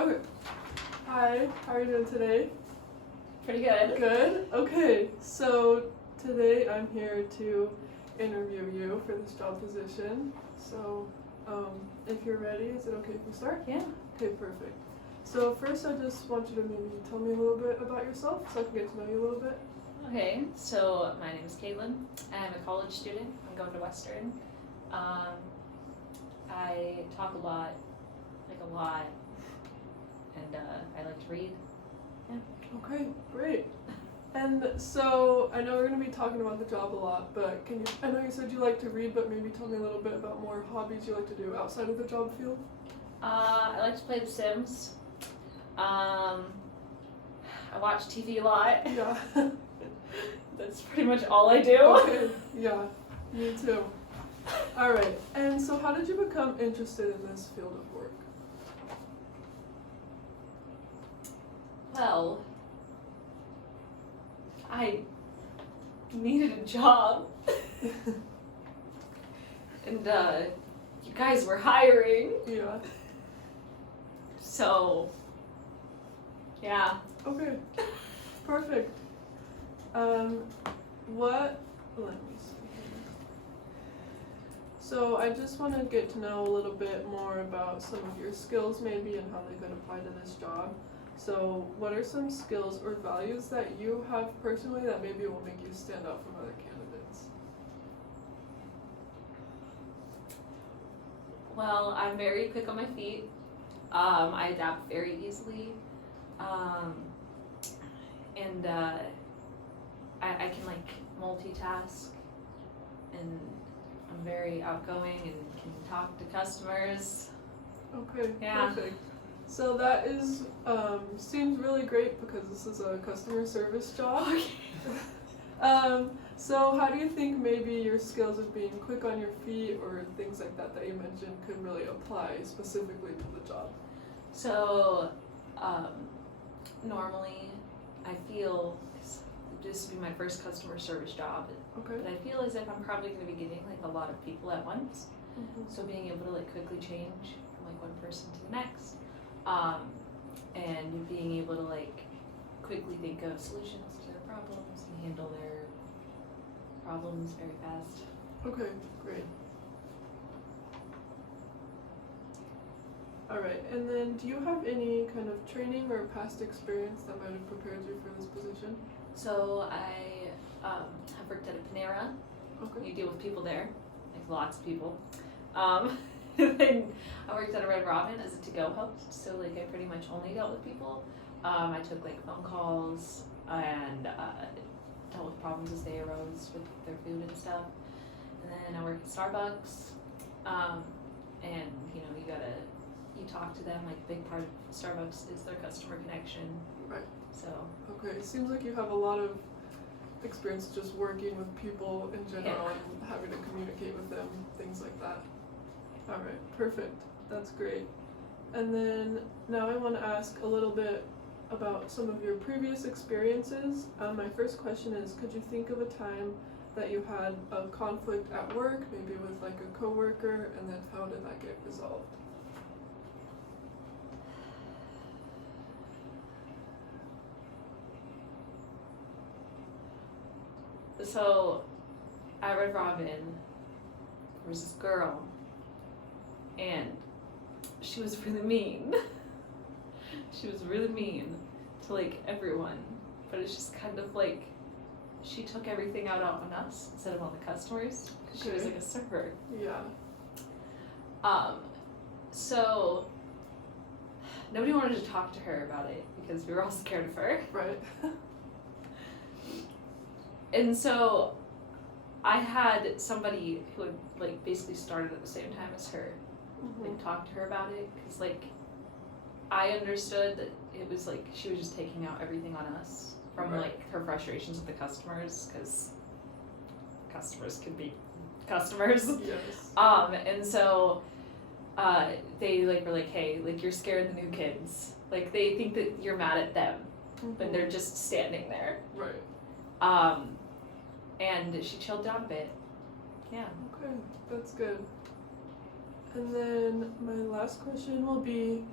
Okay. Hi, how are you doing today? Pretty good. Good? Okay, so today I'm here to interview you for this job position. So, if you're ready, is it okay if we start? Yeah. Okay, perfect. So first I just want you to maybe tell me a little bit about yourself so I can get to know you a little bit. Okay, so my name is Caitlin. I'm a college student. I'm going to Western. I talk a lot, and I like to read. Okay, great. And so I know we're going to be talking about the job a lot, but I know you said you like to read, but maybe tell me a little bit about more hobbies you like to do outside of the job field. I like to play The Sims. I watch TV a lot. Yeah. That's pretty much all I do. Okay, yeah, me too. Alright, and so how did you become interested in this field of work? Well, I needed a job. And you guys were hiring. Yeah. So, yeah. Okay, perfect. Let me see here. So I just want to get to know a little bit more about some of your skills maybe and how they could apply to this job. So what are some skills or values that you have personally that maybe will make you stand out from other candidates? Well, I'm very quick on my feet. I adapt very easily. And I can multitask, and I'm very outgoing and can talk to customers. Okay, Yeah. perfect. So that is seems really great because this is a customer service job. So how do you think maybe your skills of being quick on your feet or things like that you mentioned could really apply specifically to the job? So, normally I feel, 'cause this would be my first customer service job, Okay. but I feel as if I'm probably going to be getting a lot of people at once. So being able to quickly change from one person to the next, and being able to quickly think of solutions to their problems and handle their problems very fast. Okay, great. Alright, and then do you have any kind of training or past experience that might have prepared you for this position? So I have worked at a Panera. Okay. You deal with people there, lots of people. Then I worked at a Red Robin as a to-go host, so I pretty much only dealt with people. I took phone calls and dealt with problems as they arose with their food and stuff. And then I worked at Starbucks, and you talk to them. A big part of Starbucks is their customer connection. Right. So. Okay, it seems like you have a lot of experience just working with people in general and having to communicate with them, things like that. Alright, perfect. That's great. And then now I want to ask a little bit about some of your previous experiences. My first question is, could you think of a time that you had a conflict at work, maybe with a coworker, and then how did that get resolved? So, at Red Robin, there was this girl, and she was really mean. She was really mean to everyone, but it's just kind of she took everything out on us instead of on the customers, because she was a server. Yeah. So nobody wanted to talk to her about it because we were all scared of her. Right. And so I had somebody who had basically started at the same time as her, talk to her about it, because I understood that it was she was just taking out everything on us from her frustrations with the customers, because customers can be customers. Yes. And so they were hey, you're scaring the new kids. They think that you're mad at them, but they're just standing there. Right. And she chilled down a bit. Yeah. Okay, that's good. And then my last question will be,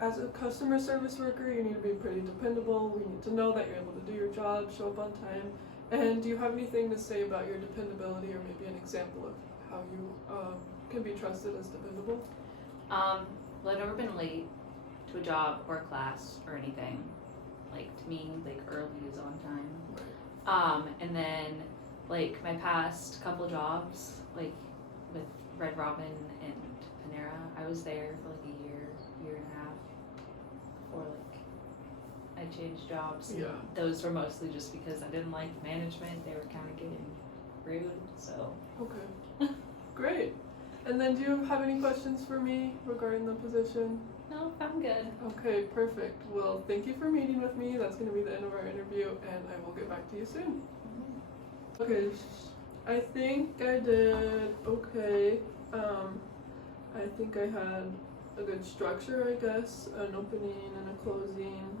as a customer service worker, you need to be pretty dependable. We need to know that you're able to do your job, show up on time. And do you have anything to say about your dependability, or maybe an example of how you can be trusted as dependable? Well, I've never been late to a job or a class or anything. Like, to me, like, early is on time. And then, like, my past couple jobs, like, with Red Robin and Panera, I was there for, like, a year and a half before, like, I changed jobs. And Yeah. those were mostly just because I didn't like the management. They were kind of getting rude, so. Okay. Great. And then do you have any questions for me regarding the position? No, I'm good. Okay, perfect. Well, thank you for meeting with me. That's going to be the end of our interview, and I will get back to you soon. Okay, I think I did okay. I think I had a good structure, I guess, an opening and a closing.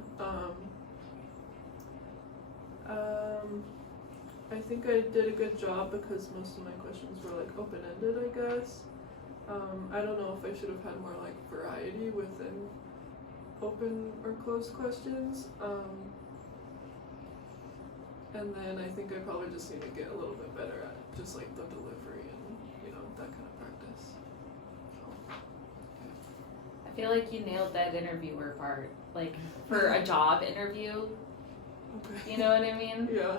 I think I did a good job because most of my questions were like open-ended, I guess. I don't know if I should have had more like variety within open or closed questions. And then I think I probably just need to get a little bit better at just like the delivery and, you know, that kind of practice. So, I feel like you nailed that interviewer part. Like, for a job interview, okay. you know what I mean? Yeah.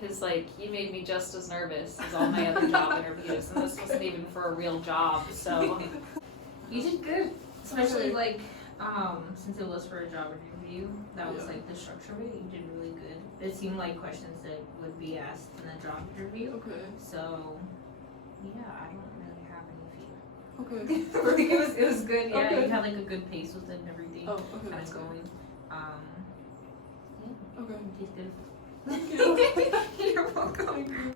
Because, like, you made me just as nervous as all my other job interviews, and this wasn't even for a real job, so. You did good, especially Okay. like since it was for a job interview. That was Yeah. like the structure of it. You did really good. It seemed like questions that would be asked in a job interview. Okay. So yeah, I don't really have any Okay. fear. Like, it was good. Yeah, Okay. you had like a good pace with it and everything. Oh, okay. Kind That's of good. going. Okay. You did good. Thank you. You're welcome. Thank you.